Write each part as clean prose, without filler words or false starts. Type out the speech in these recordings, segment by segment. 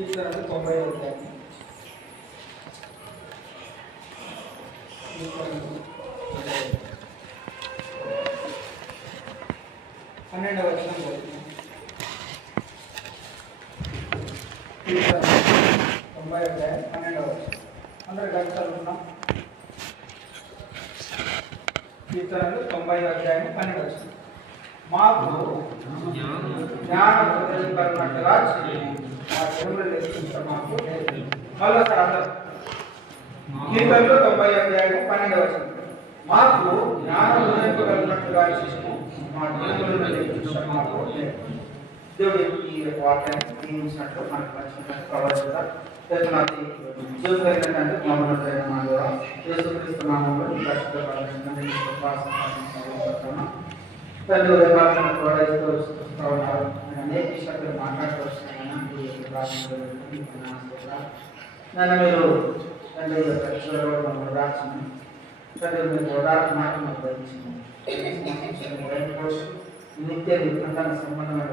కీర్తనలు 90 అధ్యాయం. పన్నెండవ వచనం చదువుతున్నాం. కీర్తనలు 90 అధ్యాయం 12వ వచనం. అందరూ కలిసి చదువుతున్నాం. కీర్తనలు 90 అధ్యాయం 12వ వచనం. మాకు జ్ఞాన హృదయం కలుగునట్లుగా ఆ దేవుడు లెక్కించడం మాకు మళ్ళొకసారి అందరూ. కీర్తనలు 90 అధ్యాయం 12వ వచనం. మాకు జ్ఞాన హృదయం కలుగునట్లుగా మా దేవుడు లెక్కించడం మాకు దేవుడు ఈ వాక్యాన్ని నియమించినట్లు మనకు వచ్చినట్టు ప్రవర్తిస్తారు. నాకు ఉద్యోగం ఏంటంటే మమ్మల్ని మా ద్వారా చేసుకున్నాము తల్లి ఉదయకాలను తోడైతే వస్తూ ఉన్నారు. అనేక విషయాలు మాట్లాడుతూ వస్తున్నాను. నన్ను మీరు తండ్రి మమ్మల్ని రాల్సింది తండ్రి మీరు ఓదార్పు మాట మాకు వహించింది. నిత్య నిబంధన సంబంధమైన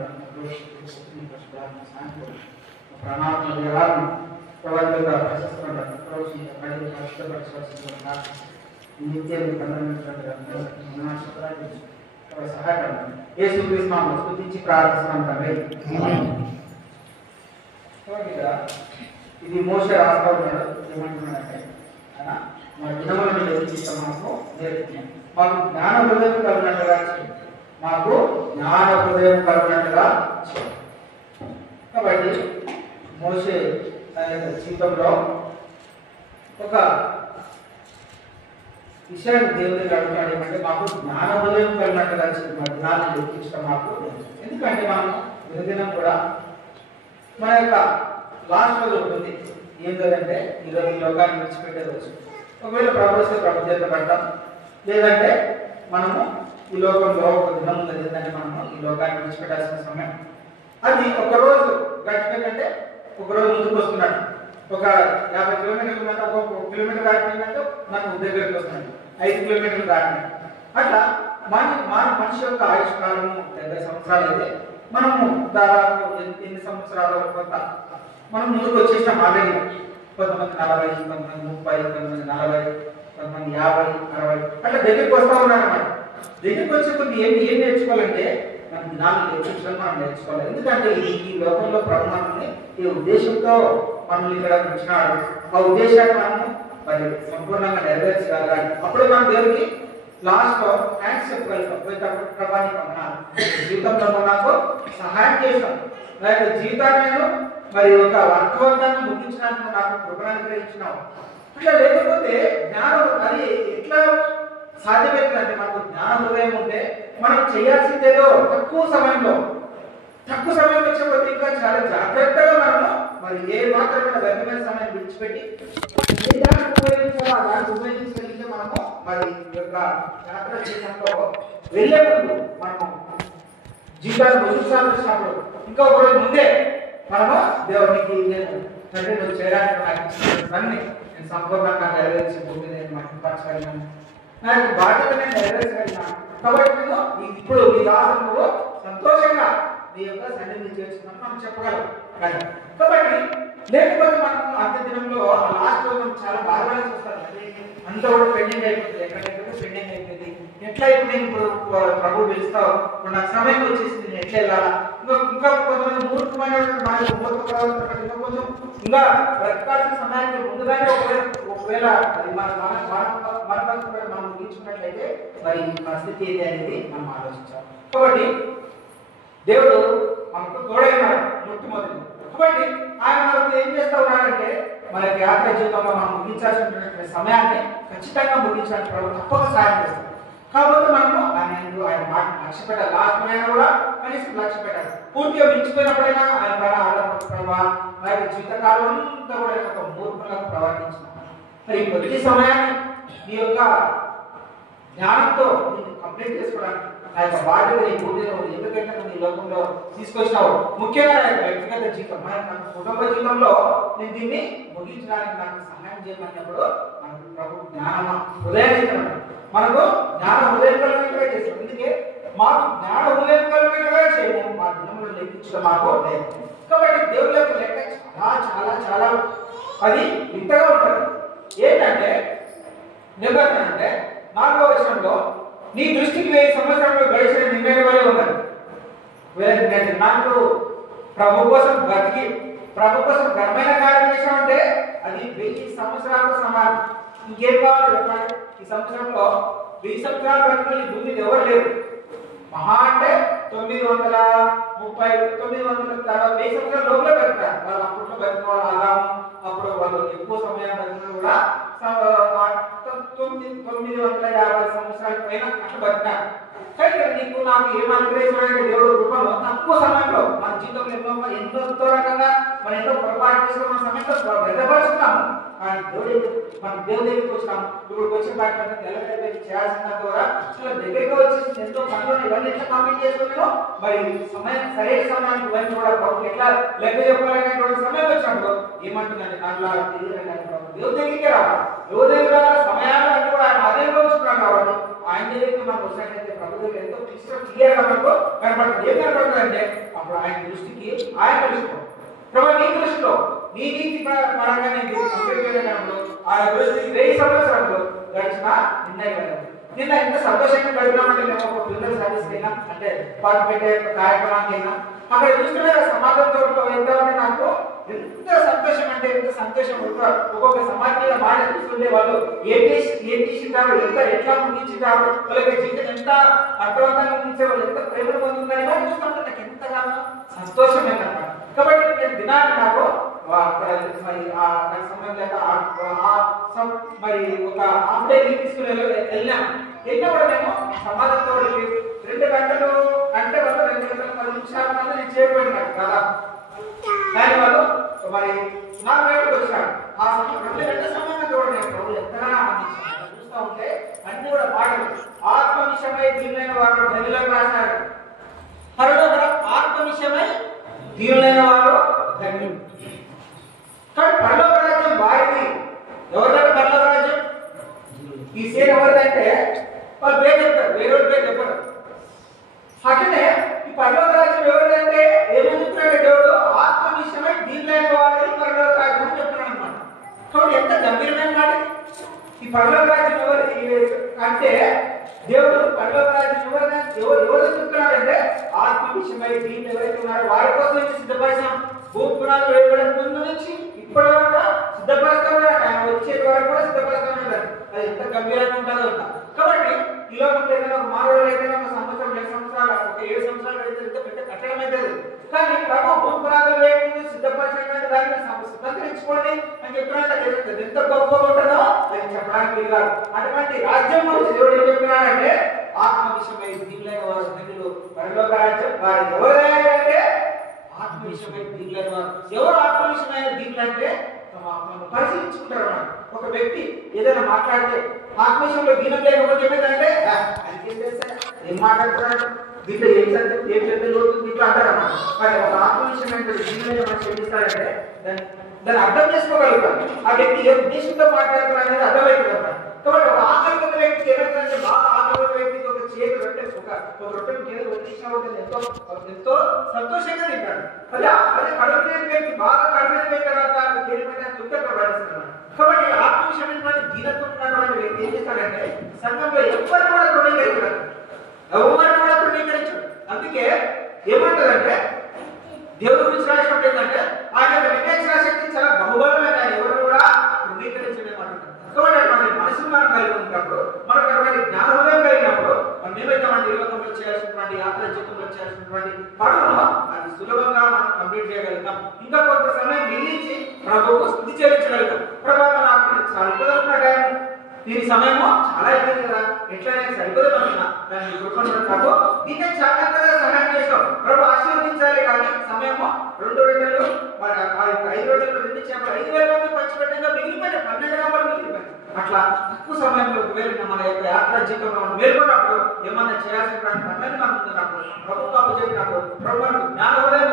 ప్రణాళిక వివరాలను ప్రవర్తిత ప్రశస్తంగా నిత్య నిబంధన సహాయపడండి. యేసుక్రీస్తు నామములో స్తుతించి ప్రార్థిస్తున్నాం తండ్రి. ఇది మోషే రాస్తా ఉన్నాడు. ఏమంటున్నాడంటే మా దినములను లెక్కించడం మాకు నేర్పుతున్నాం. మాకు జ్ఞాన హృదయం కలిగినట్టుగా మాకు జ్ఞాన హృదయం కలిగినట్టుగా. కాబట్టి మోషే తన యొక్క జీవితంలో ఒక విషయాన్ని దేవుడికి అడుగుతాడు. ఏమంటే మాకు జ్ఞాన హృదయం కలిగినట్టుగా మా జ్ఞానాన్ని లెక్కించడం మాకు. ఎందుకంటే మనం దినదినం కూడా మన యొక్క లాస్ట్ రోజు ఉంటుంది. ఏం లేదంటే ఈరోజు ఈ లోకాన్ని విడిచిపెట్టే రోజు. ఒకవేళ ప్రభుత్వ ప్రభుత్వం పడతాం, లేదంటే మనము ఈ లోకంలో ఒక దినం ఉంది. ఏంటంటే మనము ఈ లోకాన్ని విడిచిపెట్టాల్సిన సమయం అది ఒకరోజు గడిచిపోయిందంటే ఒకరోజు ముందుకు వస్తున్నాడు. ఒక 50 కిలోమీటర్లు ఉందంటే ఒక కిలోమీటర్ దాటిపోయిందంటే మనకు దగ్గరికి వస్తున్నాడు. 5 కిలోమీటర్లు దాటినాయి. అట్లా మనిషి యొక్క ఆయుష్ కాలము 70 సంవత్సరాలు అయితే మనము దాదాపు ఎన్ని సంవత్సరాలు కొంత మనం ముందుకు వచ్చేసినాం ఆల్రెడీ. కొంతమంది 40, కొంతమంది 30, కొంతమంది 40, కొంతమంది 50, 60 అట్లా దగ్గరికి వస్తూ ఉన్నారన్నమాట. దగ్గరికి వచ్చే కొద్ది ఏం నేర్చుకోవాలంటే మన జ్ఞానం నేర్చుకోవడం మనం నేర్చుకోవాలి. ఎందుకంటే ఈ లోకంలో ప్రభుత్వాన్ని ఈ ఉద్దేశంతో మనల్ని ఇక్కడ ఉంచినాడు. ఆ ఉద్దేశాన్ని మనము మరి సంపూర్ణంగా నెరవేర్చగలగాలి. అప్పుడే మనం దేవుడికి లాస్ట్ లో థ్యాంక్స్ చెప్పగలుగుతాం. ప్రభానికి అన్నాను జీవితంలో నాకు సహాయం చేశాం. నా యొక్క జీవితాన్ని నేను మరి ఒక అర్థవంతాన్ని ముగించడానికి నాకు కృపను అనుగ్రహించినావు. అట్లా లేకపోతే జ్ఞానం అది ఎట్లా సాధ్యమవుతుందంటే మనకు జ్ఞాన హృదయం ఉంటే మనం చేయాల్సిందేదో తక్కువ సమయంలో వచ్చేపోతే ఇంకా చాలా జాగ్రత్తగా మనము మరి ఏ మాత్రమే వ్యర్థమైన సమయాన్ని విడిచిపెట్టి ఏ దాన్ని ఉపయోగించాలో ఆ దాన్ని ఉపయోగించగలిగితే మనము మరి యొక్క యాత్ర జీవితంలో వెళ్ళే ముందు మనము జీవితాన్ని ముగించాల్సినప్పుడు ఇంకా ఒక రోజు ముందే మనము దేవునికి నేను తండ్రి నువ్వు చేయడానికి నాకు నేను సంపూర్ణంగా నెరవేర్చి భూమి నేను మహిమపరచగలిగాను. నా యొక్క బాధ్యత నేను నెరవేర్చగలిగినాను. కాబట్టి నేను ఇప్పుడు ఈ దాసం నువ్వు సంతోషంగా నీ యొక్క సన్నిధిని చేర్చుకున్నాను మనం చెప్పగలం. కాబట్టి లేకపోతే మనం అంత్య దినంలో లాస్ట్ రోజు మనం చాలా బాధపడాల్సి వస్తారు. అంతా కూడా పెండింగ్ అయిపోతుంది. ఎక్కడెక్కడ పెండింగ్ అయిపోయింది. ఎట్లా ఇప్పుడు నేను ఇప్పుడు ప్రభు పిలుస్తావు, ఇప్పుడు నాకు సమయం వచ్చేసింది, నేను ఎట్లా వెళ్ళాలా? ఇంకా కొంతమంది మూర్ఖమైన కొంచెం ఇంకా బ్రతకాల్సిన సమయానికి ముందుగానే ఒకవేళ అది మనం ముగించుకున్నట్లయితే మరి మన స్థితి ఏది అనేది మనం ఆలోచించాలి. కాబట్టి దేవుడు మనకు తోడైనాడు మొట్టమొదటి. కాబట్టి ఆయన మనకు ఏం చేస్తా ఉన్నాడంటే మన యొక్క యాత్ర జీవితంలో మనం ముగించాల్సినటువంటి సమయాన్ని ఖచ్చితంగా ముగించడానికి ప్రభు తప్పక సహాయం చేస్తాడు. కాబట్టి మనము ఆయన మాటను లక్ష్య పెట్టాలి. లాస్ట్ అయినా కూడా కనీసం లక్ష్య పెట్టాలి. పూర్తిగా మించిపోయినప్పుడైనా ఆయన ప్రభావ నా యొక్క జీవితకాలం అంతా కూడా ఒక మూర్ఖులకు ప్రవర్తించిన మరి కొద్ది సమయాన్ని నీ యొక్క జ్ఞానంతో నేను కంప్లీట్ చేసుకోవడానికి నా యొక్క బాధ్యత నీ భూమిలో ఎందుకంటే నీ లోకంలో తీసుకొచ్చినావు. ముఖ్యంగా నా యొక్క వ్యక్తిగత జీవితం మన కుటుంబ జీవితంలో నేను దీన్ని ముగించడానికి నాకు సహాయం చేయమన్నప్పుడు మనకు ప్రభు జ్ఞాన హృదయాన్ని మనకు జ్ఞాన హృదయం కలిగినట్టుగా చేస్తాం. అందుకే మాకు జ్ఞాన హృదయం కలిగినట్టుగా చేయము మా దినములను లెక్కించడం మాకు లేదు. కాబట్టి దేవుడి యొక్క లెక్క చాలా చాలా అది ఇంతగా ఉంటుంది. ఏంటంటే నిబంధన అంటే 4వ వచనంలో నీ దృష్టికి 1000 సంవత్సరంలో గడిచిన నిన్నటి వలె ఉన్నది. నాకు ప్రభు కోసం బ్రతికి ప్రభు కోసం ఘనమైన కార్యం చేసామంటే అది 1000 సంవత్సరాలకు సమానం. ఇంకేం కావాలి చెప్పండి? ఈ సంవత్సరంలో 1000 సంవత్సరాలు బ్రతికి ఈ భూమి మీద ఎవరు లేరు. మహా అంటే 930 1000 సంవత్సరాల లోపల బ్రతికారు వాళ్ళు. అప్పట్లో బ్రతికిన వాళ్ళు ఆదాము, అప్పుడు వాళ్ళు ఎక్కువ సమయం బ్రతికిన కూడా 950 సంవత్సరాల పైన అట్లా బతికారు. కానీ నీకు నాకు ఏం అనుగ్రహించాడంటే దేవుడు కృపలో తక్కువ సమయంలో మన జీవితంలో ఎంతో రకంగా మనం ఎన్నో పొరపాటు చేసుకుని మన సమయంలో వ్యర్థపరుస్తున్నాము. కానీ మన దేవుడి దగ్గరికి వచ్చినాము. ఇప్పుడు వచ్చిన వాటి తెల్లగడ్డ చేయాల్సిన ద్వారా చాలా దగ్గరికి వచ్చేసి ఎంతో పనులు ఇవన్నీ ఎట్లా కంప్లీట్ చేసుకున్నాను. మరి సమయం సరైన సమయానికి ఇవన్నీ కూడా ప్రభుత్వం ఎట్లా లెక్క చెప్పాలనేటువంటి సమయం వచ్చినప్పుడు ఏమంటుందంటే దాంట్లో దేవుడి దగ్గరికి రావాలి. దేవుడి దగ్గర సమయాలు అన్ని కూడా ఆయన ఆధీనంలో ఉంచుకున్నాడు కాబట్టి ఆయన దగ్గరికి మనం వచ్చినట్లయితే ప్రభు దగ్గర ఎంతో క్లియర్ గా మనకు కనపడుతుంది. ఏం కనపడుతుంది అంటే అప్పుడు ఆయన దృష్టికి ఆయన దృష్టిలో ప్రభు నీ దృష్టిలో నీ నీతి పరంగా నేను ఆయన దృష్టికి 1000 సంవత్సరంలో గడిచిన నిన్న ఎంత సంతోషంగా గడిపినామంటే మేము ఒక పిల్లల సర్వీస్ అయినా అంటే పాటు పెట్టే కార్యక్రమానికి అయినా అక్కడ చూసుకునే సమాజం తోటలో వెళ్తామని నాకు ఎంత సంతోషం అంటే ఎంత సంతోషం. ఒక్కొక్క సమాజంలో మాట చూస్తుండే వాళ్ళు ఏం తీసింటారు, ఎట్లా ముగించారు, వాళ్ళకి జీవితం ఎంత అర్థవంతంగా ముగించే వాళ్ళు ఎంత ప్రేమను పొందుతుందని వాళ్ళు చూస్తుంటే నాకు ఎంతగానో సంతోషం ఏంటన్నమాట. కాబట్టి నేను దినాన్ని నాకు మరి సమయం లేక మరి ఒక హాఫ్ డే తీసుకుని వెళ్ళాము. వెళ్ళినప్పుడు మేము సమాజంతో 2 గంటలు అంటే వాళ్ళు 2 గంటల 10 నిమిషాల కన్నా నేను చేయబడినాడు కదా. దాని వాళ్ళు మరి 4 గంటలకు వచ్చినాడు. ఆ సమయం 2 గంటల సమయంలో కూడా నేను ప్రభు ఎంతగానో ఆనందించాను. చూస్తూ ఉంటే అన్ని కూడా పాటలు ఆత్మ విషయమై దీనులైన వారు ధన్యులను రాశారు. మరో ఆత్మ విషయమై దీనులైన వారు ధన్యులు. కానీ పరలోక రాజ్యం వారిది. ఎవరిదంటే పరలోక రాజ్యం? ఈ సేన ఎవరిదంటే వాళ్ళు పేరు చెప్తారు, వేరే పేరు చెప్పరు. అట్లనే ఈ పరలోక రాజ్యం ఎవరిదంటే ఏమని చెప్తున్నాడు దేవుడు? ఆత్మ విషయమై దీనులైన వారిది పరలోక రాజ్యం అని చెప్తున్నాడు అనమాట. కాబట్టి ఎంత గంభీరమైన మాట. ఈ పరలోక రాజ్యం ఎవరు అంటే దేవుడు పరలోక రాజ్యం ఎవరు చెప్తున్నాడంటే ఆత్మ విషయమై దీన్ని ఎవరైతే ఉన్నారో వారి కోసం సిద్ధపరిచాం. భూపునాలు వేయబడిన ముందు నుంచి ఇప్పటి వరకు సిద్ధపరుస్తాడు. ఆయన వచ్చే వరకు కూడా సిద్ధపరుస్తాడు. అది ఎంత గంభీరంగా ఉంటుందో. కాబట్టి ఈ లోకంలో ఏదైనా ఒక మానవుడు అయితే ఒక సంవత్సరం 2 సంవత్సరాలు ఒక 7 సంవత్సరాలు అయితే ఎంత పెద్ద కట్టడం అవుతుంది. కానీ ప్రభు భూపునాలు వేయకుండా సిద్ధపరిచినటువంటి దాన్ని సిద్ధంతరించుకోండి అని చెప్తున్నాడు. ఎంత గొప్పగా ఉంటుందో అది చెప్పడానికి వీలుగాదు. అటువంటి రాజ్యం గురించి దేవుడు ఏం చెప్తున్నాడంటే ఆత్మ విషయమై దీనులైన వారు ధన్యులు. పరలోక రాజ్యం వారి ఎవరైతే ఆత్మ విషయమై దీనులైన వారు. ఎవరు ఆత్మ విషయమైన దీనులు అంటే తమ ఆత్మను పరిశీలించుకుంటారు అన్నమాట. ఒక వ్యక్తి ఏదైనా మాట్లాడితే ఆత్మ విషయంలో దీనం లేకపోతే ఏమైందంటే ఏం మాట్లాడుతున్నాడు, దీంట్లో ఏం సత్యం ఏం చెప్తే దీంట్లో అంటారు అన్నమాట. మరి ఒక ఆత్మ విషయమైన దీనులైన మనిషి ఏం చేస్తారంటే దాన్ని అర్థం చేసుకోగలుగుతారు. ఆ వ్యక్తి ఏ ఉద్దేశంతో మాట్లాడుతున్నారు అనేది అర్థమవుతుంది అన్నమాట. కాబట్టి ఒక ఆకలిక వ్యక్తికి ఏమైందంటే బాగా ఆకలిక వ్యక్తికి ఒక చేతి రొట్టె ఒక రొట్టెను చేతి వడ్డించినప్పుడు ఎంతో ఎంతో సంతోషంగా తింటాడు. అదే కడుపు లేని వ్యక్తి బాగా కడుపు లేని తర్వాత తేలిపోయిన దుఃఖంగా పడిస్తున్నాడు. కాబట్టి ఆత్మ విషయమైనటువంటి దీనత్వం ఉన్నటువంటి వ్యక్తి ఏం చేస్తాడంటే సంఘంలో ఎవరు కూడా తృణీకరించడు, ఎవరు కూడా తృణీకరించడు. అందుకే ఏమంటారంటే దేవుడి గురించి రాసినప్పుడు ఏంటంటే ఆయన వివేచన శక్తి చాలా బహుబలమైన ఎవరు కూడా తృణీకరించలేమంటారు. కాబట్టి అటువంటి మనసును మనం కలిగి ఉన్నప్పుడు మనకు అటువంటి జ్ఞానోదయం కలిగినప్పుడు మనం ఏమైతే లోకంలో చేయాల్సినటువంటి యాత్ర జీవితంలో చేయాల్సినటువంటి పనులను అది సులభంగా మనం కంప్లీట్ చేయగలుగుతాం. ఇంకా కొంత సమయం మిగిలించి ప్రభువుకు స్తుతి చెల్లించగలుగుతాం. ప్రభావం నాకు సరిపోదనుకున్న దీని సమయము చాలా అయిపోయింది కదా, ఎట్లా సరిపోదనుకున్నా దాన్ని ప్రభు దీన్ని జాగ్రత్తగా సహాయం చేసాం. ప్రభు ఆశీర్వదించాలి. కానీ సమయము 2 గంటలు 5 గంటలు 2 చేపలు 5,000 మంది పంచిపెట్టంగా మిగిలిపోయిన 12 గంటలు మిగిలిపోయింది. అట్లా తక్కువ సమయంలో మన యొక్క యాత్రా జీవితంలో మనం మేల్కొన్నప్పుడు ఏమన్నా చేయాల్సినటువంటి పనులను మనం ముందున్నప్పుడు ప్రభు కాపు చెప్పినప్పుడు ప్రభు జ్ఞానోదయం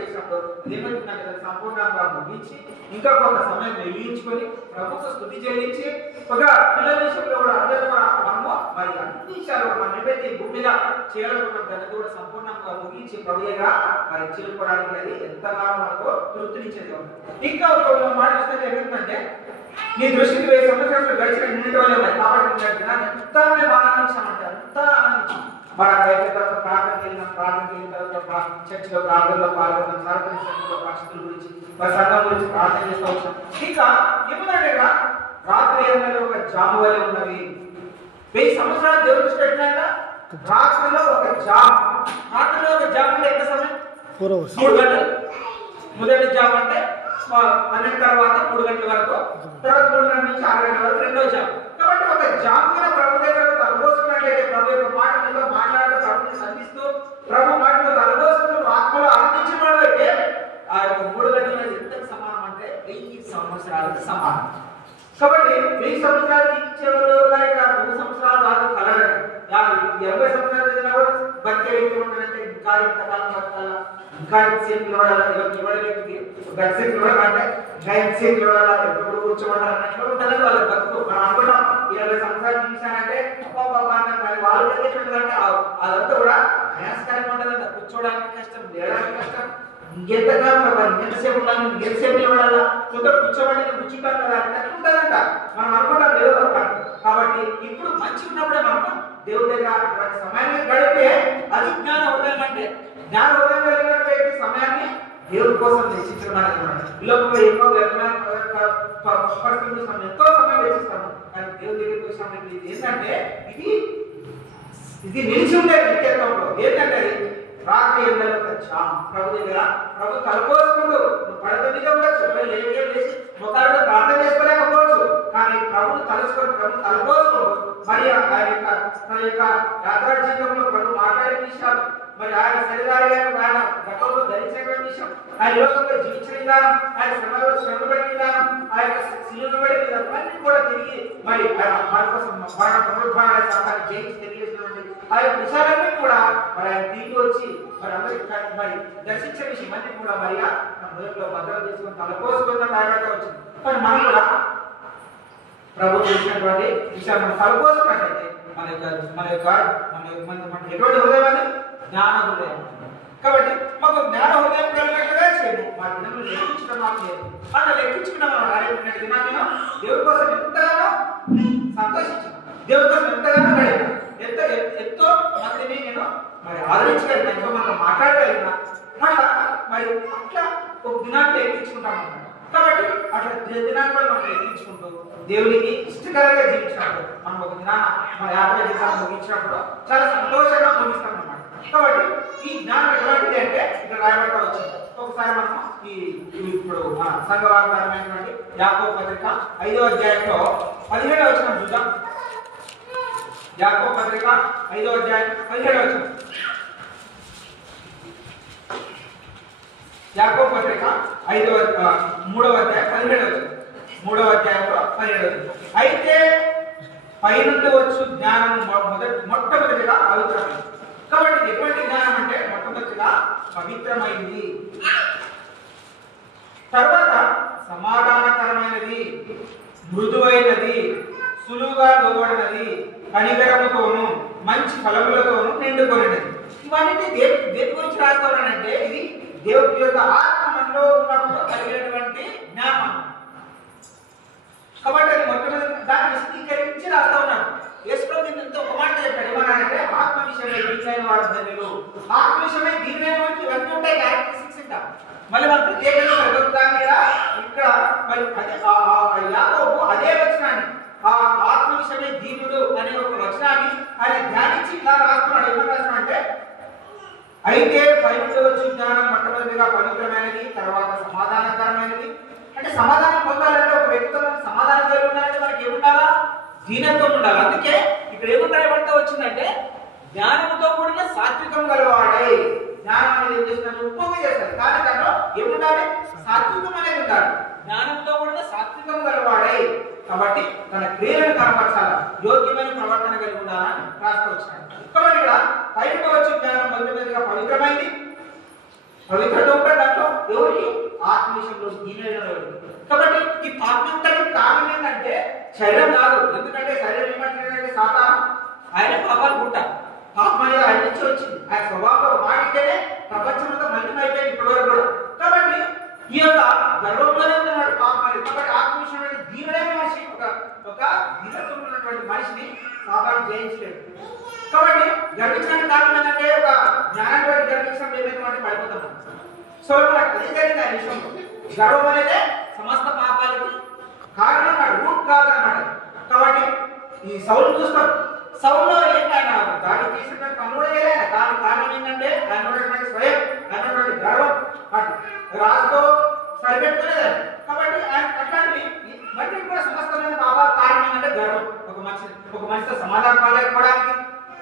చేసినప్పుడు ఏమవుతుందంటే దాన్ని సంపూర్ణంగా ముగించి ఇంకా కొంత సమయం వెలిగించుకొని ప్రభుత్వ స్తుతి చెల్లించి ఒక పిల్లల విషయంలో కూడా అందరూ కూడా మనము మరి అన్ని విషయాలు మన ఏదైతే భూమి మీద చేయాలనుకున్నాం దాన్ని కూడా సంపూర్ణంగా ముగించి ప్రభువుగా మరి చేరుకోవడానికి అది ఎంతగానో మనకు తృప్తినిచ్చేది. ఇంకా ఒక మాట చూస్తే ఏమిటంటే నీ దృష్టికి 1000 సంవత్సరాలు గడిచిన నిండి వాళ్ళు ఉన్నాయి కాబట్టి ఎంత మేము ఆనందించామంటే అంత ఆనందించాం. మన ప్రార్థనకి వెళ్ళినాం, ప్రార్థనకి వెళ్ళిన తర్వాత చర్చిలో ప్రార్థనలో పాల్గొన్నాం, సార్వత్రిక సంఘంలో పరిస్థితుల గురించి మన సంఘం గురించి ప్రార్థన చేస్తూ వచ్చాం. ఇంకా ఏముందంటే రాత్రి ఏమైనా ఒక జాము వలె ఉన్నవి. 1000 సంవత్సరాలు దేవుడు దృష్టి పెట్టినాక రాత్రిలో ఒక జామ్, రాత్రిలో ఒక జామ్ అంటే ఎంత సమయం? 3 గంటలు. మొదటి జామ్ అంటే 12 తర్వాత 3 గంటల వరకు, తర్వాత 3 గంటల నుంచి 6 గంటల వరకు రెండో జామ్. కాబట్టి ఒక జామ్ మీద ప్రభు దగ్గర తలపోసుకున్నట్లయితే ప్రభు యొక్క మాటలతో మాట్లాడుతూ ప్రభుని సంధిస్తూ ప్రభు మాటలు తలపోసుకుంటూ ఆత్మలో ఆనందించడం అయితే ఆ యొక్క 3 గంటల ఎంతకు సమానం అంటే 1000 సంవత్సరాలకు సమానం. కాబట్టి 1000 సంవత్సరాలు ఇచ్చేవాళ్ళు 3 సంవత్సరాలు కాదు కలగడం 80 సంవత్సరాలు జరిగినా కూడా బతికే వ్యక్తి ఉంటాడంటే ఇంకా ఎంతకాలం బతకాలా, ఇంకా ఎంతసేపు నిలబడాలా, ఇవ్వడానికి గడిసేపు నిలబడాలంటే ఇంకా ఎంతసేపు నిలబడాలా, ఎప్పుడు కూర్చోబడాలి అన్నట్లు ఉంటుందని వాళ్ళ బతుకు. మనం అనుకుంటాం 20 సంవత్సరాలు జీవించాలంటే అబ్బాబా అన్నారు, వాళ్ళు వెళ్ళేటంటే అదంతా కూడా ప్రయాసకరంగా ఉంటుందంట. కూర్చోడానికి కష్టం, లేడానికి కష్టం, ఇంకెంతకాలం ఎంతసేపు ఉండాలి, ఎంతసేపు నిలబడాలా, కొంత కూర్చోబడి కూర్చుంటాం కదా అని ఉంటుందంట. మనం అనుకుంటాం లేదు. కాబట్టి ఇప్పుడు మంచి ఉన్నప్పుడే మనం దేవుడి దగ్గర అటువంటి సమయాన్ని గడిపే అది జ్ఞాన ఉదయం అంటే. జ్ఞాన ఉదయం కలిగినటువంటి సమయాన్ని దేవుడి కోసం వెచ్చించడం ఈ లోపల ఎన్నో ఎంతో సమయం వెచ్చిస్తాము. కానీ దేవుడి దగ్గరికి వచ్చినప్పుడు ఇది ఏంటంటే ఇది నిలిచి ఉండే నిత్యత్వంలో ఏంటంటే రాత్రి ఎండలో ఒక జామ్ ప్రభు దగ్గర ప్రభు తలపోసుకుంటూ నువ్వు పడత మీద ఉండొచ్చు, లేచి ముఖాలు ప్రార్థన చేసుకోలేకపోవచ్చు, కానీ ప్రభుని తలుచుకొని ప్రభు తలపోసుకుంటూ మరి తన యొక్క యాత్రా జీవితంలో ప్రభు మాట్లాడే విషయాలు, మరి ఆయన శరీరాలు ఆయన గతంలో ధరించినటువంటి విషయం, ఆయన లోకంలో జీవించిన విధానం, ఆయన శ్రమపడిన విధానం, ఆ యొక్క శిలువబడిన విధానం అన్ని కూడా తిరిగి మరి మన కోసం మన పునరుద్ధారణ శాతాన్ని జయించి తెలియజేసినటువంటి ఆ యొక్క విషయాలన్నీ కూడా మరి ఆయన తిరిగి వచ్చి మరి అందరికి మరి దర్శించే విషయం అన్ని కూడా మరి మన హృదయంలో భద్రత చేసుకుని తలపోసుకున్న తాగాక వచ్చింది. కానీ మనం కూడా ప్రభు చేసినటువంటి విషయాలు మనం తలపోసుకున్నట్లయితే మన ఎటువంటి హృదయం అని జ్ఞాన హృదయం. కాబట్టి మాకు జ్ఞాన హృదయం కలిగినట్లుగా చేయండి. మా దినములు లెక్కించడం మాకు లేదు. అట్లా లెక్కించుకున్నాం దినాన్ని దేవుడి కోసం ఎంతగానో సంతోషించాను, దేవుడి కోసం ఎంతగానో గడిపాను, ఎంతో మందిని నేను మరి ఆదరించగలిగిన, ఎంతో మంది మాట్లాడగలిగిన, అట్లా మరి అట్లా ఒక దినాన్ని లెక్కించుకుంటాం అన్నమాట. కాబట్టి అట్లా దినాన్ని కూడా మనం లెక్కించుకుంటూ దేవునికి ఇష్టకరంగా జీవించినప్పుడు మనం ఒక దినాన్ని మన యాత్ర జీవితాన్ని ముగించినప్పుడు చాలా సంతోషంగా ముగిస్తాం అన్నమాట. కాబట్టి ఈ జ్ఞానం ఎటువంటిది అంటే ఇక్కడ రాయబడతా వచ్చింది. ఒకసారి మనం ఇప్పుడు సంఘవాగ్దానమైనటువంటి యాకోబు పత్రిక 5వ అధ్యాయంలో 17వ వచనం చూద్దాం. యాకోబు పత్రిక 5వ అధ్యాయం 17వ వచనం. యాకోబు పత్రిక 3వ అధ్యాయం 17వ వచనం. 3వ అధ్యాయంలో 17వ వచనం. అయితే పైనుండి వచ్చు జ్ఞానం మొట్టమొదటిగా పవిత్రమైంది. కాబట్టి ఎటువంటి జ్ఞానం అంటే మొట్టమొదటిగా పవిత్రమైంది, తర్వాత సమాధానకరమైనది, మృదువైనది, సులువుగా లోబడినది, కనికరముతోను మంచి ఫలములతోను నిండుకొనినది. ఇవన్నీ దేని గురించి రాస్తానంటే ఇది దేవుడి యొక్క ఆత్మలో ఉన్నప్పుడు కలిగినటువంటి జ్ఞానం. కాబట్టి అది మొట్టమొదటి దాన్ని విశదీకరించి రాస్తా ఉన్నాడు. యేసుప్రభు ఒక మాట చెప్పాడు, ఏమన్నాడంటే ఆత్మ విషయమై దీనైన వారు ధన్యులు. ఆత్మ విషయమై దీనైన వారికి ఇవన్నీ ఉంటాయి క్యారెక్టరిస్టిక్స్ ఇంకా. మళ్ళీ మనం ప్రత్యేకంగా చదువుతాం కదా ఇక్కడ మరి యాకోబు అదే వచనాన్ని ఆ ఆత్మ విషయమై దీనుడు అనే ఒక వచనాన్ని ఆయన ధ్యానించి ఇలా రాస్తున్నాడు. ఏమని రాస్తున్నాడంటే అయితే పైనుండి వచ్చే జ్ఞానం మొట్టమొదటిగా పవిత్రమైనది, తర్వాత సమాధానకరమైనది. అంటే సమాధానం పొందాలంటే ఒక వ్యక్తితో సమాధానం కలిగి ఉండాలంటే మనకి ఏముండాలా? దీనత్వం ఉండాలి. అందుకే ఇక్కడ ఏమంటా వచ్చిందంటే జ్ఞానంతో కూడిన సాత్వికం గలవాడై. జ్ఞానం అనేది ఏం చేస్తున్నారు? ఉప్పొంగి చేస్తారు. కానీ దాంట్లో ఏముండాలి? సాత్వికం అనేది ఉండాలి. జ్ఞానంతో కూడిన సాత్వికం గలవాడై. కాబట్టి తన క్రియలను కనపరచాల, యోగ్యమైన ప్రవర్తన కలిగి ఉండాలని రాసుకొచ్చాడు. కాబట్టి ఇక్కడ పైన వచ్చే జ్ఞానం మొదటిగా పవిత్రమైంది, పవిత్రత ఉంటుంది దాంట్లో, ఎవరికి? ఆత్మ విషయంలో దీనైన కాబట్టి ఈ పాపంతకి కారణం ఏంటంటే శరీరం కాదు. ఎందుకంటే శరీరం ఏమంటాడంటే సాతాను ఆయన పాపాలు పుట్ట పాపం అనేది ఆయన నుంచి వచ్చింది. ఆయన స్వభావంలో మాటింటేనే ప్రపంచంలో మలినమైపోయింది ఇప్పటివరకు కూడా. కాబట్టి ఈ యొక్క గర్వంలోనే ఉన్నటువంటి పాపం అనేది. కాబట్టి ఆత్మ విషయంలో దీనుడైన మనిషి ఒక దీనత్వం ఉన్నటువంటి మనిషిని సాతాను జయించలేదు. కాబట్టి గర్వించడానికి కారణం ఏంటంటే ఒక జ్ఞానంతో గర్వించడం ఏమైనా పడిపోతాం. సో అదే జరిగింది ఆ విషయంలో. గర్వం అనేది సమస్త పాపాలకి కారణం అన్నాడు, రూట్ కాదు అన్నాడు. కాబట్టి ఈ సౌలు చూస్తాం, సౌల్లో ఏంటైనా దాన్ని తీసినటువంటి పనులు కూడా చేయలే. దానికి కారణం ఏంటంటే ఆయన ఉన్నటువంటి స్వయం, ఆయన ఉన్నటువంటి గర్వం రాజుతో సరిపెట్టుకోలేదండి. కాబట్టి ఆయన అట్లాంటివి మళ్ళీ కూడా సమస్తమైన పాపాల కారణం ఏంటంటే గర్వం. ఒక మనిషితో సమాధానం కాలేకపోవడానికి,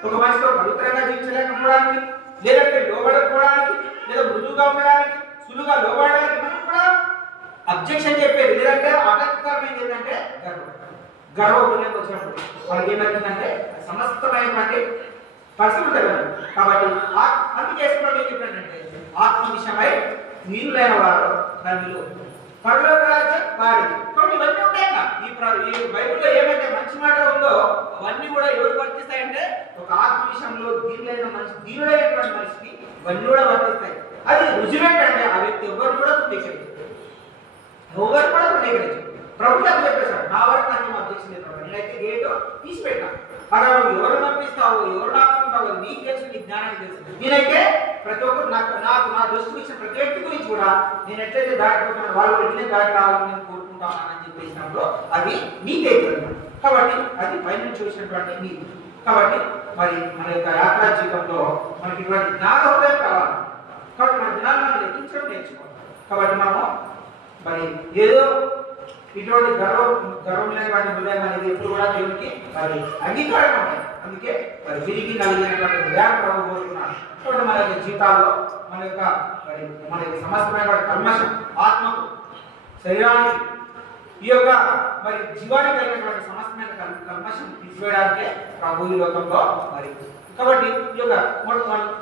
ఒక మనిషితో పవిత్రంగా జీవించలేకపోవడానికి, లేదంటే లోబడకపోవడానికి, లేదా మృదువుగా ఉండడానికి, సులువుగా లోబడడానికి మనం కూడా అబ్జెక్షన్ చెప్పేది. లేదంటే ఆటంకకరమైనది ఏంటంటే గర్వం వచ్చినప్పుడు వాళ్ళకి ఏమైందంటే సమస్తమైనటువంటి పరిస్థితి ఉంటుంది. కాబట్టి అందుకే ఏంటంటే ఆత్మ విషయమై నీళ్ళైన వారు నన్ను పరలోక రాజ్యం వారిది. కొన్ని ఇవన్నీ ఉంటాయి. ఈ బైబిల్లో ఏమైతే మంచి మాట ఉందో అవన్నీ కూడా ఎవరు వర్తిస్తాయంటే ఒక ఆత్మ విషయంలో దీనుడైనటువంటి మనిషికి ఇవన్నీ కూడా వర్తిస్తాయి. అది రుజువేంటంటే ఆ వ్యక్తి ఎవరు కూడా తృణీకరించారు, ఎవరు కూడా తృణీకరించారు. ప్రభుత్వం అది చెప్పేశాడు, నా వరకు నాకు అబ్జెక్షన్ లేదు, నేనైతే గేట్ తీసిపెట్టా. అలా నువ్వు ఎవరు పంపిస్తావు, ఎవరు నాకుంటావు, నీకు తెలుసు, నీ జ్ఞానానికి తెలుసు. నేనైతే ప్రతి ఒక్కరు నాకు నా దృష్టికి ఇచ్చిన ప్రతి వ్యక్తి గురించి కూడా నేను ఎట్లయితే దాటిపోతున్నాను వాళ్ళు వెంటనే దాటి రావాలని నేను కోరుకుంటాను అని చెప్పేసినప్పుడు అది నీకైతే. కాబట్టి అది పైన చూసినటువంటి నీకు. కాబట్టి మరి మన యొక్క యాత్రా జీవితంలో మనకి ఇటువంటి జ్ఞాన హృదయం కావాలి. కాబట్టి మన జ్ఞానాన్ని మనం లెక్కించడం నేర్చుకోవాలి. కాబట్టి మనము మరి ఏదో ఇటువంటి గర్వం లేనటువంటి హృదయం అనేది ఎప్పుడు కూడా దేవునికి మరి అంగీకారం ఉంటాయి. అందుకే మరి తిరిగి కలిగినటువంటి హృదయాన్ని ప్రభు కోరుతున్నాను. కాబట్టి మన యొక్క జీవితాల్లో మన యొక్క సమస్తమైనటువంటి కల్మషం, ఆత్మకు, శరీరానికి, ఈ యొక్క మరి జీవానికి కలిగినటువంటి సమస్తమైన కల్మషం తీసివేయడానికే ప్రభు ఈ లోకంలో మరి. కాబట్టి ఈ యొక్క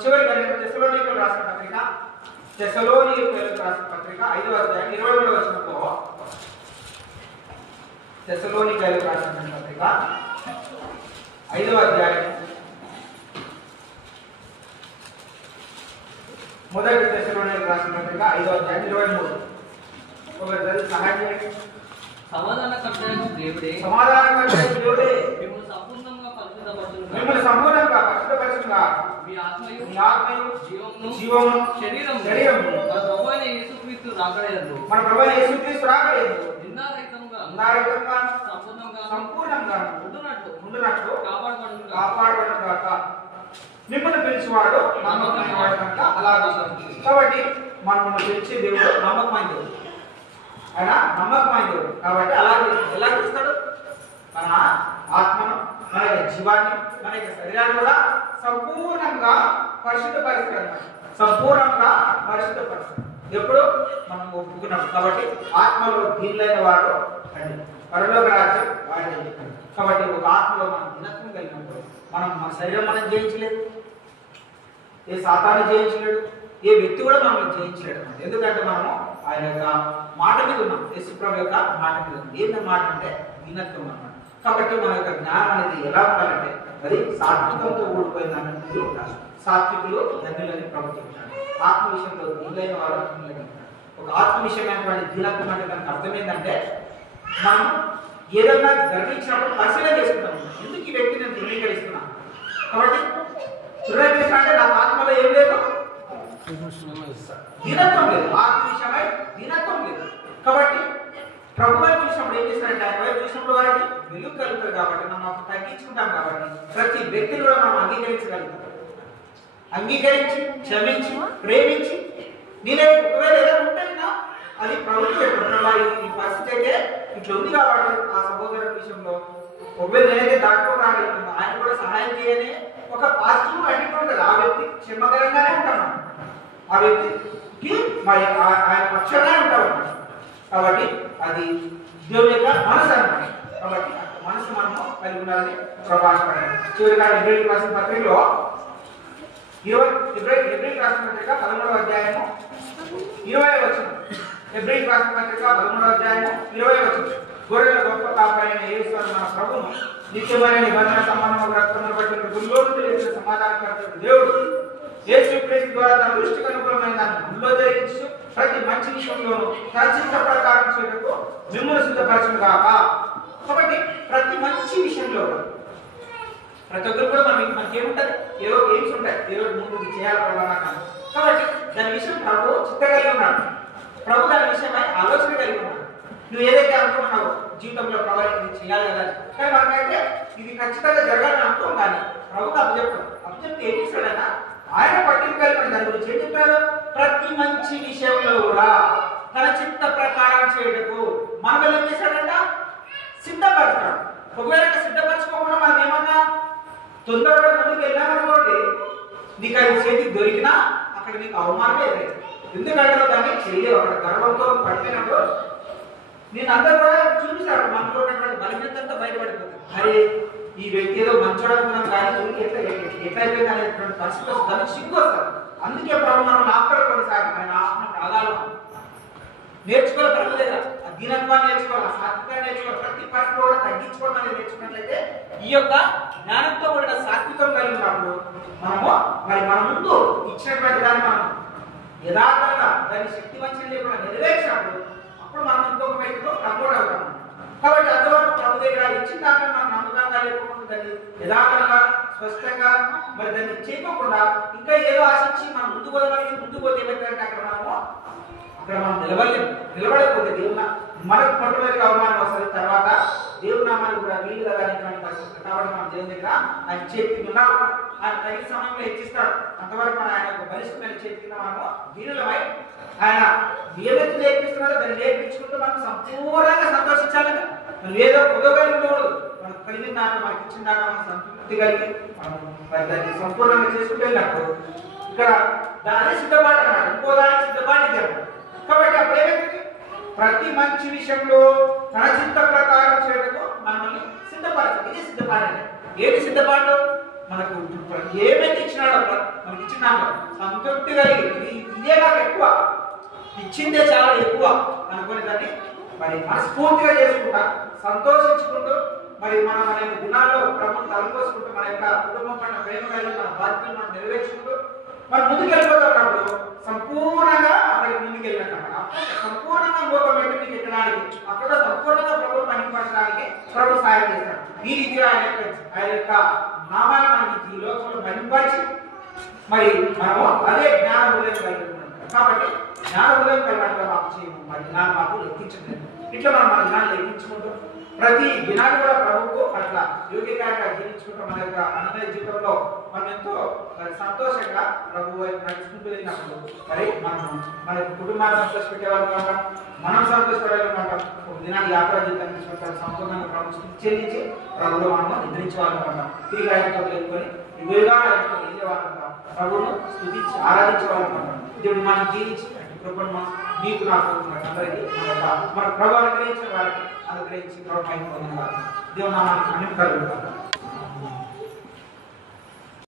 చివరి తెస్సలోనికీయులకు రాసిన పత్రిక 5వ అధ్యాయం 23వ వచనంలో, తెస్సలోనికీయులకు రాసిన పత్రిక 5వ అధ్యాయం మొదటి తెస్సలోనికీయులకు రాసిన పత్రిక 5వ అధ్యాయం 23. ఒకరు సహాయం చేయండి. సమాధానకర్తయైన దేవుడే మిమ్మల్ని సంపూర్ణంగా పరిశుద్ధపరచుగా మీ ఆత్మయు జీవమును శరీరము మన ప్రభువైన యేసుక్రీస్తు రాకడయందు నిందారహితంగా సంపూర్ణంగా ఉండునట్లు కాపాడబడుగాక. మిమ్మల్ని పిలిచేవాడు నమ్మకమైన వాడు కనుక అలాగే. కాబట్టి మనల్ని పిలిచే దేవుడు నమ్మకమైన దేవుడు, ఆయన నమ్మకమైన దేవుడు. కాబట్టి అలాగే ఎలా చేస్తాడు? మన ఆత్మను, మన యొక్క జీవాన్ని, మన యొక్క శరీరాన్ని కూడా సంపూర్ణంగా పరిశుద్ధపరుస్తాడు. ఎప్పుడు మనం ఒప్పుకున్నాం. కాబట్టి ఆత్మలో దీనులైన వాడు అండి పరలోక రాజ్యం వాడే. కాబట్టి ఒక ఆత్మలో మనం దినత్వం కలిగినప్పుడు మన శరీరం మనం జయించలేదు, ఏ సాతాన్ని జయించలేడు, ఏ వ్యక్తి కూడా మనం జయించలేడు. ఎందుకంటే మనము ఆయన యొక్క మాట మీద ఉన్నాం, యేసుప్రభు యొక్క మాట మీద ఉన్నాం. ఏంటి మాట అంటే దినత్వం అన్నమాట. కాబట్టి మన యొక్క జ్ఞానం అనేది ఎలా ఉండాలంటే అది సాత్వికంతో కూడిపోయిందన్నది ఉండాలి. సాత్వికులు ధన్యులని ప్రభు చెప్తాడు. ఆత్మ విషయంలో దీనులైన వారు ధన్యులని. ఒక ఆత్మ విషయమైనటువంటి దీనత్వం అంటే దానికి అర్థం ఏంటంటే మనం ఏదన్నా గర్వించినప్పుడు పరిశీలన చేసుకుంటాం, ఎందుకు ఈ వ్యక్తి నేను ధృవీకరిస్తున్నాను. కాబట్టి ధృవీకరిస్తున్నా అంటే నా ఆత్మలో ఏం లేదు, దీనత్వం లేదు, ఆత్మ విషయమై దీనత్వం లేదు. కాబట్టి ప్రభు వైపు చూసినప్పుడు ఏం చేస్తారంటే ఆయన వైపు చూసినప్పుడు వారికి వెలుగు కలుగుతుంది. కాబట్టి మనం తగ్గించుకుంటాం. కాబట్టి ప్రతి వ్యక్తిని కూడా మనం అంగీకరించగలుగుతాం. అంగీకరించి, క్షమించి, ప్రేమించి, నేనే ఒకవేళ ఏదైనా ఉంటేనా అది ప్రభుత్వం ఈ పరిస్థితి అయితే ఇట్లా ఉంది కాబట్టి ఆ సహోదరుల విషయంలో ఒకవేళ నేనైతే దాటుకోగలుగుతాను, ఆయన కూడా సహాయం చేయని ఒక పాజిటివ్ అడిగి ఉంటుంది. ఆ వ్యక్తి క్షమకరంగానే ఉంటాను, ఆ వ్యక్తికి మరి ఆయన పక్షంగానే ఉంటాం. కాబట్టి అది దేవుని యొక్క మనసు అన్నమాట. కాబట్టి మనసు మనము కలిగి ఉండాలని ప్రకాశపడాలి. చివరిగా హెబ్రీయులకు రాసిన పత్రికలో 13వ అధ్యాయము 20వ వచనం హెబ్రీ రాసిన పత్రిక 13వ అధ్యాయం 20వ వచనం. గొర్రెల గొప్ప కాపరైన యేసు అను మన ప్రభువును నిత్యమైన నిబంధన సంబంధమైన రక్తమును బట్టి గురిలోకి తెలిసిన సమాధానకర్త దేవుడు యేసు క్రీస్తు ద్వారా తన దృష్టికి అనుకూలమైన దాన్ని మనలో జరిగించు ప్రతి మంచి విషయంలోనూ తన చిత్త ప్రకారం చేయటకు మిమ్మల్ని సిద్ధపరచును గాక. కాబట్టి ప్రతి మంచి విషయంలో ప్రతి ఒక్కరు కూడా మనకి ఏముంటది, ఏదో ఎయిమ్స్ ఉంటాయి, ఏదో ముందుకు చేయాలి ప్రభావం. కాబట్టి దాని విషయం ప్రభు చిత్త కలిగి ఉన్నాడు, ప్రభు దాని విషయమై ఆలోచన కలిగి ఉన్నాడు. నువ్వు ఏదైతే అనుకుంటున్నావో జీవితంలో ప్రభావం ఇది చేయాలి కదా, కానీ మనకైతే ఇది ఖచ్చితంగా జరగాలని అనుకోం. కానీ ప్రభుకి అప్పచెప్తే ఏం చేశాడైనా ఆయన పట్టింపు కలిగిన దాని గురించి ఏం చెప్పాడు, ప్రతి మంచి విషయంలో కూడా తన చిత్త ప్రకారం చేయటకు మనల్ని ఏం చేశాడంట, సిద్ధపరచాడు. ఒకవేళ సిద్ధపరచుకోకుండా మనం ఏమన్నా తొందరగా ముందుకు వెళ్ళామనుకోండి, నీకు అది చేతికి దొరికినా అక్కడ నీకు అవమానమే లేదు. ఎందుకంటే దాన్ని చేయలేవు. అక్కడ గర్వంతో పడిపోయినప్పుడు నేను అందరూ కూడా చూపిస్తాడు, మనలో ఉన్నటువంటి బలహీనత బయటపడిపోతుంది. అరే ఈ వ్యక్తి ఏదో మంచోడు అనుకున్నాం కానీ ఎట్లా అయిపోయింది అనేటువంటి పరిస్థితి వస్తుంది, దానికి సిగ్గు వస్తారు. అందుకే ప్రభు మనం ఆపడం కొన్నిసార్లు ఆయన ఆత్మ ప్రాగాలు నేర్చుకోవాలి. ప్రభు దగ్గర ఆ దీనత్వాన్ని నేర్చుకోవాలి, ఆ సాత్వికాన్ని నేర్చుకోవాలి. ప్రతి పరిస్థితి కూడా తగ్గించుకోవడం అనేది నేర్చుకున్నట్లయితే ఈ యొక్క జ్ఞానంతో కూడిన సాత్వికం కలిగినప్పుడు మనము మన ముందు ఇచ్చినటువంటి దాన్ని మనం యథార్థంగా దాన్ని శక్తి వంచన లేకుండా నెరవేర్చినప్పుడు అప్పుడు మనం ఇంకొక వ్యక్తితో ప్రమోట్ అవుతాము. కాబట్టి అంతవరకు ప్రభు దగ్గర ఇచ్చిన దాంట్లో మనం నమ్మకంగా లేకుండా దాన్ని యథార్థంగా స్పష్టంగా దాన్ని చేయకుండా ఇంకా ఏదో ఆశించి మనం ముందు పోతే ఏమైతే అక్కడ మనం నిలబడకపోతే దేవుడు మనకు పట్టుదలకి అవమానం వస్తుంది. తర్వాత దేవుడు నామాన్ని కూడా వీలు కలగానే పరిస్థితి. కాబట్టి మనం దేవుని దగ్గర ఆయన చేతికి ఉన్నాము, ఆయన తగిన సమయంలో హెచ్చిస్తాడు. అంతవరకు మనం ఆయన ఒక బలిష్టమైన చేతికి మనము వీరులమై ఆయన ఏదైతే నేర్పిస్తున్నాడో దాన్ని నేర్పించుకుంటూ మనం సంపూర్ణంగా సంతోషించాలి. మనం ఏదో పొదగలిగి ఉండకూడదు. మనకు కలిగిన దాంట్లో మనకి ఇచ్చిన దాంట్లో మనం సంతృప్తి కలిగి మనం దాన్ని సంపూర్ణంగా చేసుకుంటూ వెళ్ళినప్పుడు ఇక్కడ దాన్ని సిద్ధపాటు అన్నాడు, ఇంకో దానికి సిద్ధపాటు ఇచ్చాడు. కాబట్టి అప్పుడు ఏమైంది, ప్రతి మంచి విషయంలో తన చిత్త ప్రకారం చేయటకు మనల్ని సిద్ధపరచాలి. ఇది సిద్ధపాటు అంటే ఏది సిద్ధపాటు, మనకు ఏమైతే ఇచ్చినాడో మనకి ఇచ్చిన సంతృప్తి కలిగి ఇదే నాకు ఎక్కువ ఇచ్చిందే చాలా ఎక్కువ అనుకునే దాన్ని మరి మనస్ఫూర్తిగా చేసుకుంటా సంతోషించుకుంటూ మరి మనం మన యొక్క దినాల్లో ప్రభుత్వం తలపోసుకుంటూ మన యొక్క కుటుంబం పైన ప్రేమ కలిగి మన బాధ్యతలు మనం నెరవేర్చుకుంటూ మనం ముందుకు వెళ్ళిపోతున్నప్పుడు సంపూర్ణంగా అక్కడికి ముందుకు వెళ్ళినట్టు సంపూర్ణంగా ఇంకొక మెట్టుకి ఎక్కడానికి అక్కడ సంపూర్ణంగా ప్రభుత్వం మహింపరచడానికి ప్రభు సహాయం చేస్తాడు. ఈ రీతిగా ఆయన యొక్క నామాన్ని మనం ఈ లోకంలో మహింపరిచి మరి మనము అదే జ్ఞాన హృదయం కలిగి ఉన్నాం. కాబట్టి జ్ఞాన హృదయం కలగడంలో మాకు చేయము, మరి దినాన్ని మాకు లెక్కించలేదు. ఇట్లా మనం మన దినాన్ని లెక్కించుకుంటూ ప్రతి దినాన్ని కూడా ప్రభువుకు అట్లా యోగ్యకరంగా జీవించుకుంటూ మన యొక్క అనుదయ జీవితంలో మనం ఎంతో సంతోషంగా ప్రభు వైపు నడుచుకుంటూ వెళ్ళినప్పుడు మరి మనం మన కుటుంబాన్ని సంతోషపెట్టే వాళ్ళం ఉంటాం, మనం సంతోషపడే ఉంటాం. ఒక దినాన్ని యాత్రా జీవితాన్ని తీసుకుంటాం, సంపూర్ణంగా ప్రభు చెల్లించి ప్రభులో మనం నిద్రించే వాళ్ళం ఉంటాం. తిరిగి ఆయనతో వెళ్ళుకొని ఇవేగా ఆయనతో వెళ్ళే వాళ్ళం ఉంటాం, ప్రభువును స్తుతించి ఆరాధించే వాళ్ళం ఉంటాం. దేవుడు మనం జీవించి కృపను నీకు నాకు అందరికీ మన ప్రభు అనుగ్రహించిన వారికి అనుగ్రహించి ప్రభు దేవుడు నామానికి అన్ని కలుగుతాం.